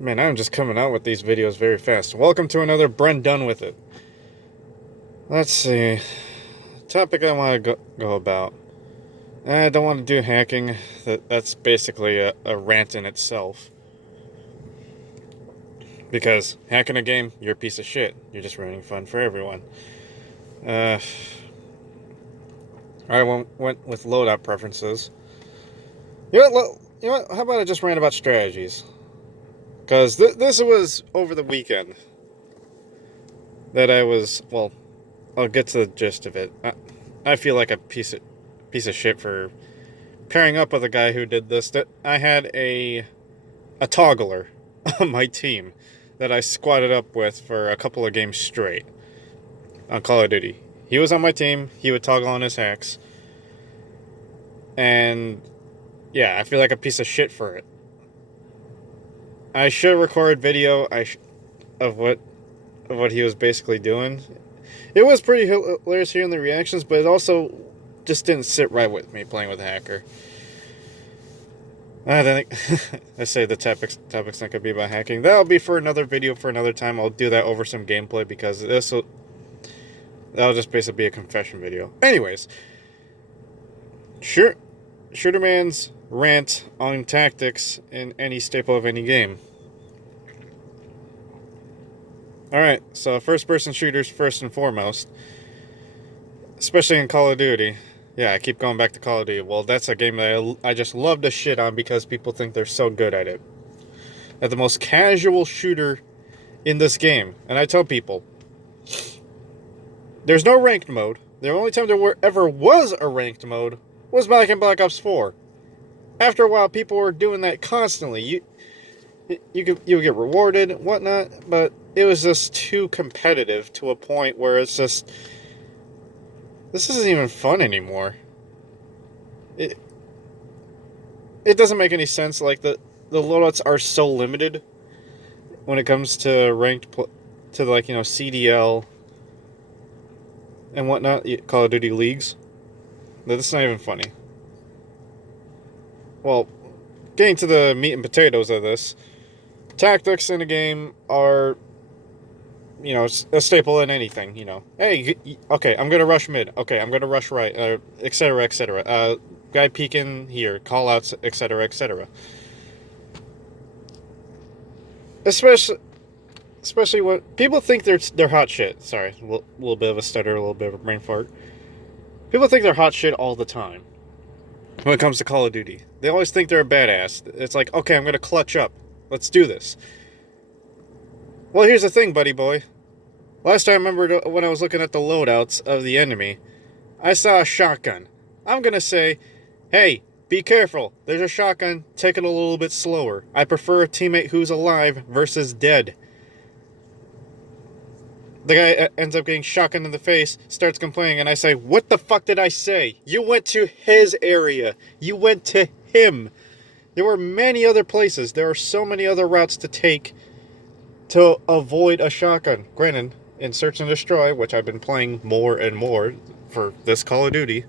Man, I'm just coming out with these videos very fast. Welcome to another Done with it. Let's see. Topic I want to go about. I don't want to do hacking. That's basically a rant in itself. Because hacking a game, you're a piece of shit. You're just ruining fun for everyone. Uh, I went with loadout preferences. You know what? How about I just rant about strategies? Because this was over the weekend that I was, well, I'll get to the gist of it. I feel like a piece of shit for pairing up with a guy who did this. That I had a toggler on my team that I squatted up with for a couple of games straight on Call of Duty. He was on my team. He would toggle on his hacks, and yeah, I feel like a piece of shit for it. I should record video. Of what he was basically doing. It was pretty hilarious hearing the reactions, but it also just didn't sit right with me playing with a hacker. I think I say the topics not gonna be about hacking. That'll be for another video for another time. I'll do that over some gameplay because that'll just basically be a confession video. Anyways, Shooter Man's rant on tactics in any staple of any game. Alright, so first-person shooters first and foremost. Especially in Call of Duty. Yeah, I keep going back to Call of Duty. Well, that's a game that I just love to shit on because people think they're so good at it. At the most casual shooter in this game. And I tell people, there's no ranked mode. The only time ever was a ranked mode was back in Black Ops 4. After a while, people were doing that constantly. You get rewarded, whatnot, but it was just too competitive to a point where it's just, this isn't even fun anymore. It doesn't make any sense. Like the loadouts are so limited when it comes to ranked to CDL and whatnot, Call of Duty leagues. That's not even funny. Well, getting to the meat and potatoes of this, tactics in a game are, a staple in anything. Hey, okay, I'm gonna rush mid. Okay, I'm gonna rush right, etc., etc. Guy peeking here, call outs, etc., etc. Especially when people think they're hot shit. Sorry, a little bit of a stutter, a little bit of a brain fart. People think they're hot shit all the time when it comes to Call of Duty. They always think they're a badass. It's like, okay, I'm gonna clutch up. Let's do this. Well, here's the thing, buddy boy. Last time I remembered when I was looking at the loadouts of the enemy, I saw a shotgun. I'm gonna say, hey, be careful. There's a shotgun. Take it a little bit slower. I prefer a teammate who's alive versus dead. The guy ends up getting shotgun in the face, starts complaining, and I say, what the fuck did I say? You went to his area. You went to him. There were many other places. There are so many other routes to take to avoid a shotgun. Granted, in Search and Destroy, which I've been playing more and more for this Call of Duty,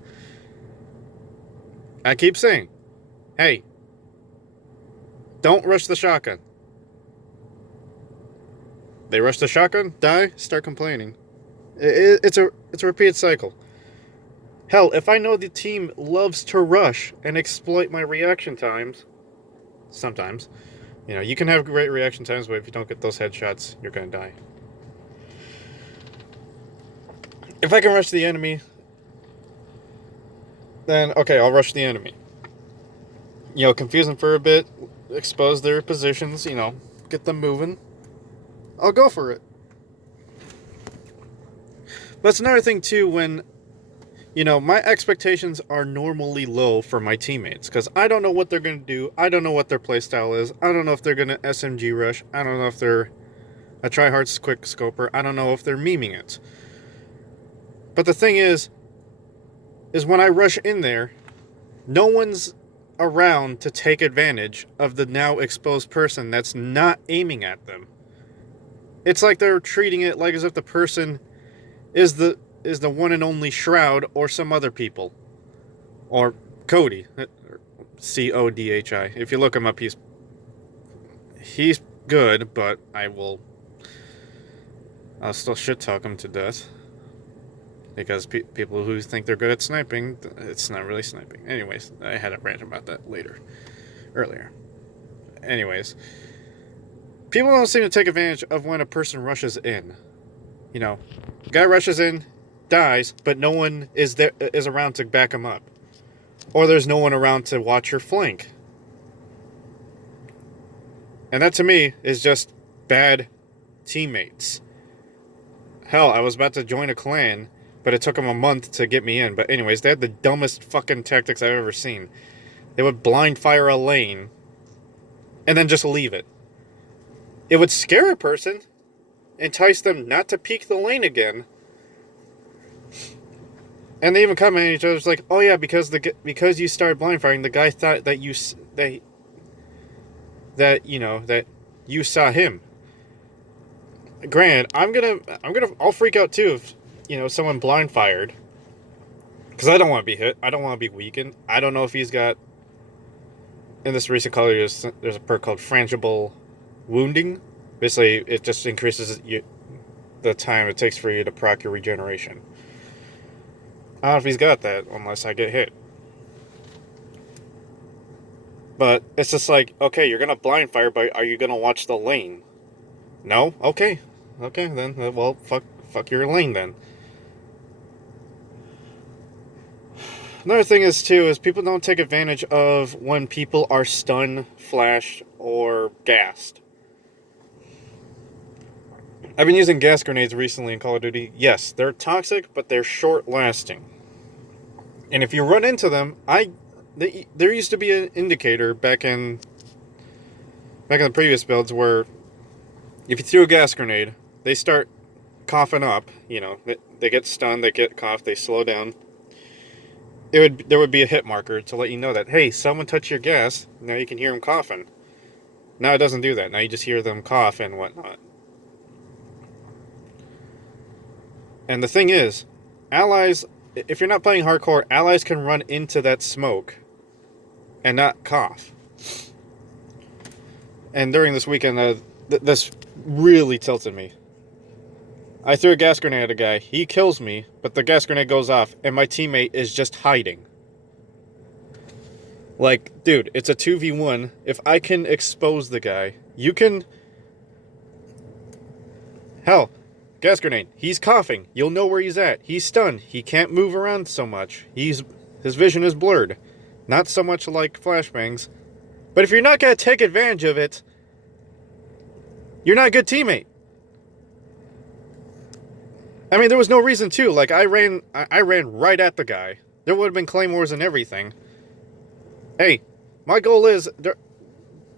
I keep saying, hey, don't rush the shotgun. They rush the shotgun, die, start complaining. It's a repeated cycle. Hell, if I know the team loves to rush and exploit my reaction times, sometimes, you can have great reaction times, but if you don't get those headshots, you're gonna die. If I can rush the enemy, then okay, I'll rush the enemy. Confuse them for a bit, expose their positions, get them moving. I'll go for it. But it's another thing too when, my expectations are normally low for my teammates because I don't know what they're going to do. I don't know what their playstyle is. I don't know if they're going to SMG rush. I don't know if they're a tryhard quick scoper. I don't know if they're memeing it. But the thing is when I rush in there, no one's around to take advantage of the now exposed person that's not aiming at them. It's like they're treating it like as if the person is the one and only Shroud or some other people. Or Cody. Codhi. If you look him up, he's good, but I'll still shit talk them to death. Because people who think they're good at sniping, it's not really sniping. Anyways, I had a rant about that earlier. Anyways, people don't seem to take advantage of when a person rushes in. You know, guy rushes in, dies, but no one is around to back him up, or there's no one around to watch your flank. And that to me is just bad teammates. Hell, I was about to join a clan, but it took them a month to get me in. But anyways, they had the dumbest fucking tactics I've ever seen. They would blind fire a lane and then just leave it. It would scare a person, entice them not to peek the lane again. And they even comment at each other like, "Oh yeah, because you started blind firing, the guy thought that you saw him." Granted, I'll freak out too if someone blind fired, because I don't want to be hit. I don't want to be weakened. I don't know if he's got, in this recent color, there's a perk called frangible wounding. Basically, it just increases the time it takes for you to proc your regeneration. I don't know if he's got that unless I get hit. But it's just like, okay, you're gonna blind fire, but are you gonna watch the lane? No? Okay, then. Well, fuck your lane then. Another thing is people don't take advantage of when people are stunned, flashed, or gassed. I've been using gas grenades recently in Call of Duty. Yes, they're toxic, but they're short-lasting. And if you run into them, there used to be an indicator back in the previous builds where if you threw a gas grenade, they start coughing up. They get stunned, they get coughed, they slow down. There would be a hit marker to let you know that, hey, someone touched your gas. Now you can hear them coughing. Now it doesn't do that. Now you just hear them cough and whatnot. And the thing is, allies, if you're not playing hardcore, allies can run into that smoke and not cough. And during this weekend, this really tilted me. I threw a gas grenade at a guy. He kills me, but the gas grenade goes off, and my teammate is just hiding. Like, dude, it's a 2v1. If I can expose the guy, you can... Hell, gas grenade. He's coughing. You'll know where he's at. He's stunned. He can't move around so much. His vision is blurred. Not so much like flashbangs. But if you're not going to take advantage of it, you're not a good teammate. I mean, there was no reason to. Like, I ran right at the guy. There would have been claymores and everything. Hey, my goal is,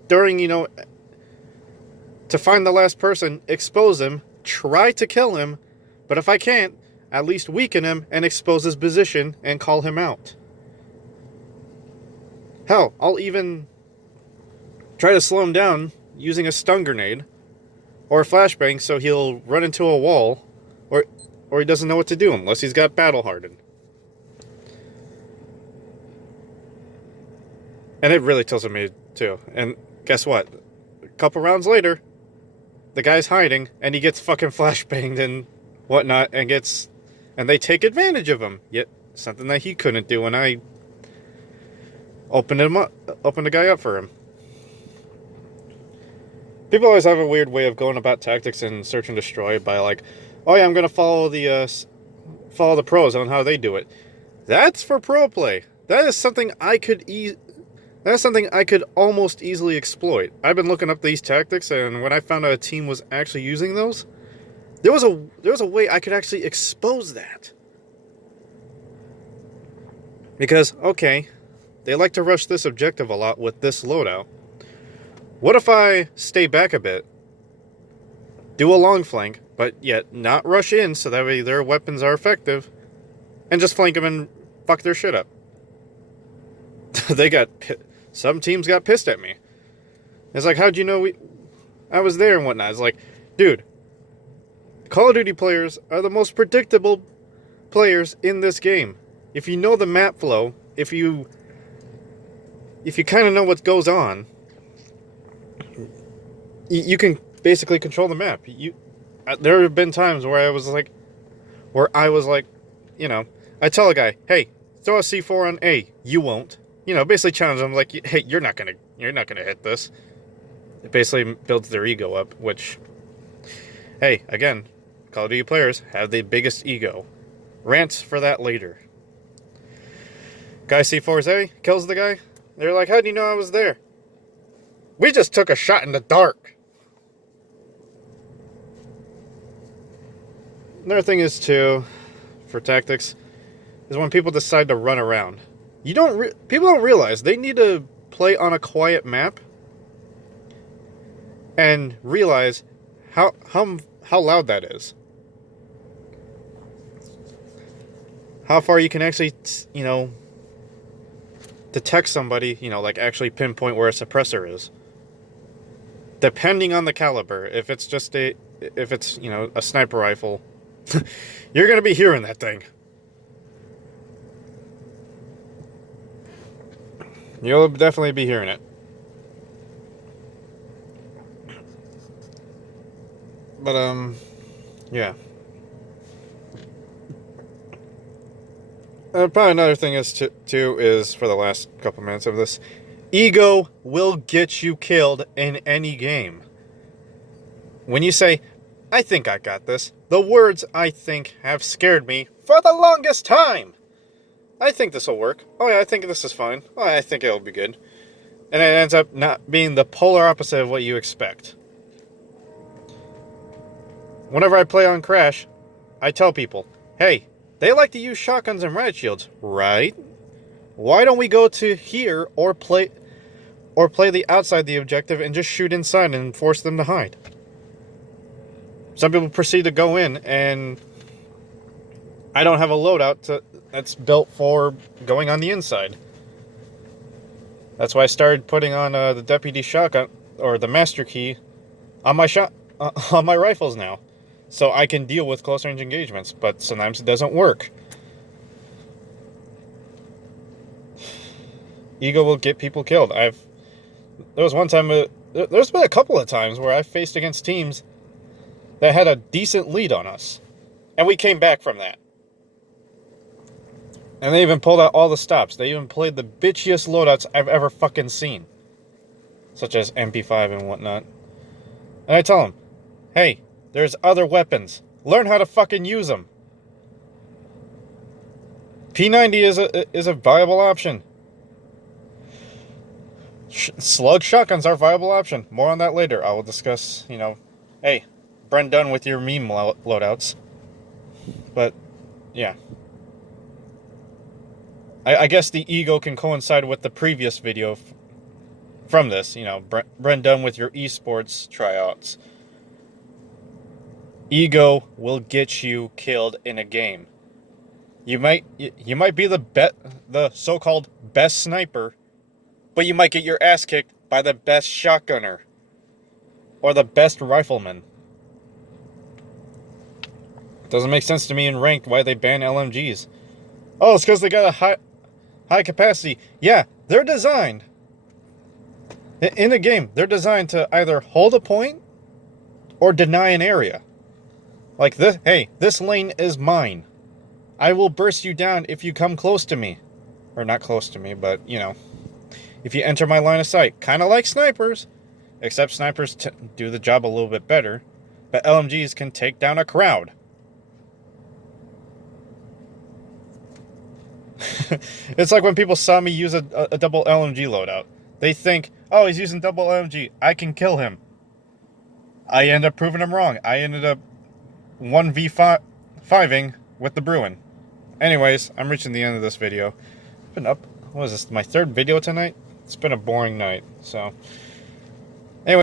during, to find the last person, expose him, try to kill him, but if I can't, at least weaken him and expose his position and call him out. Hell, I'll even try to slow him down using a stun grenade or a flashbang so he'll run into a wall, or he doesn't know what to do unless he's got battle hardened. And it really tilted me too. And guess what? A couple rounds later, the guy's hiding and he gets fucking flashbanged and whatnot, and they take advantage of him. Yet something that he couldn't do when I opened the guy up for him. People always have a weird way of going about tactics in Search and Destroy by like, oh yeah, I'm gonna follow the pros on how they do it. That's for pro play. That is something I could almost easily exploit. I've been looking up these tactics, and when I found out a team was actually using those, there was a way I could actually expose that. Because, okay, they like to rush this objective a lot with this loadout. What if I stay back a bit, do a long flank, but yet not rush in so that way their weapons are effective, and just flank them and fuck their shit up? Some teams got pissed at me. It's like, how'd you know I was there and whatnot? It's like, dude, Call of Duty players are the most predictable players in this game. If you know the map flow, if you kind of know what goes on, you can basically control the map. There have been times where I was like, you know, I tell a guy, hey, throw a C4 on A. You won't. You know, basically challenge them like, hey, you're not gonna hit this. It basically builds their ego up, which, hey, again, Call of Duty players have the biggest ego. Rants for that later. Guy C4s A, kills the guy. They're like, how do you know I was there? We just took a shot in the dark. Another thing is, too, for tactics, is when people decide to run around. People don't realize they need to play on a quiet map and realize how loud that is. How far you can actually, you know, detect somebody, you know, like actually pinpoint where a suppressor is. Depending on the caliber, if it's, you know, a sniper rifle, you're going to be hearing that thing. You'll definitely be hearing it. But, yeah. Probably another thing is, too, is for the last couple minutes of this, ego will get you killed in any game. When you say, I think I got this, the words I think have scared me for the longest time. I think this will work. Oh yeah, I think this is fine. Oh, I think it'll be good. And it ends up not being the polar opposite of what you expect. Whenever I play on Crash, I tell people, hey, they like to use shotguns and riot shields, right? Why don't we go to here or play the outside the objective and just shoot inside and force them to hide? Some people proceed to go in, and I don't have a loadout that's built for going on the inside. That's why I started putting on the deputy shotgun or the master key on my rifles now, so I can deal with close range engagements. But sometimes it doesn't work. Ego will get people killed. There was one time. There's been a couple of times where I faced against teams that had a decent lead on us, and we came back from that. And they even pulled out all the stops. They even played the bitchiest loadouts I've ever fucking seen, such as MP5 and whatnot. And I tell them, hey, there's other weapons. Learn how to fucking use them. P90 is a viable option. Slug shotguns are a viable option. More on that later. I will discuss, you know, hey, BRENDONE with your meme loadouts. But, yeah. I guess the ego can coincide with the previous video from this, you know, BRENDONE with your esports tryouts. Ego will get you killed in a game. You might be the so-called best sniper, but you might get your ass kicked by the best shotgunner or the best rifleman. Doesn't make sense to me in ranked why they ban LMGs. Oh, it's because they got a high capacity. Yeah, they're designed. In a game, they're designed to either hold a point or deny an area. Like this, hey, this lane is mine. I will burst you down if you come close to me. Or not close to me, but, you know, if you enter my line of sight. Kind of like snipers, except snipers do the job a little bit better. But LMGs can take down a crowd. It's like when people saw me use a double LMG loadout. They think, oh, he's using double LMG. I can kill him. I end up proving them wrong. I ended up 1v5ing with the Bruin. Anyways, I'm reaching the end of this video. Been up, what is this, my third video tonight? It's been a boring night, so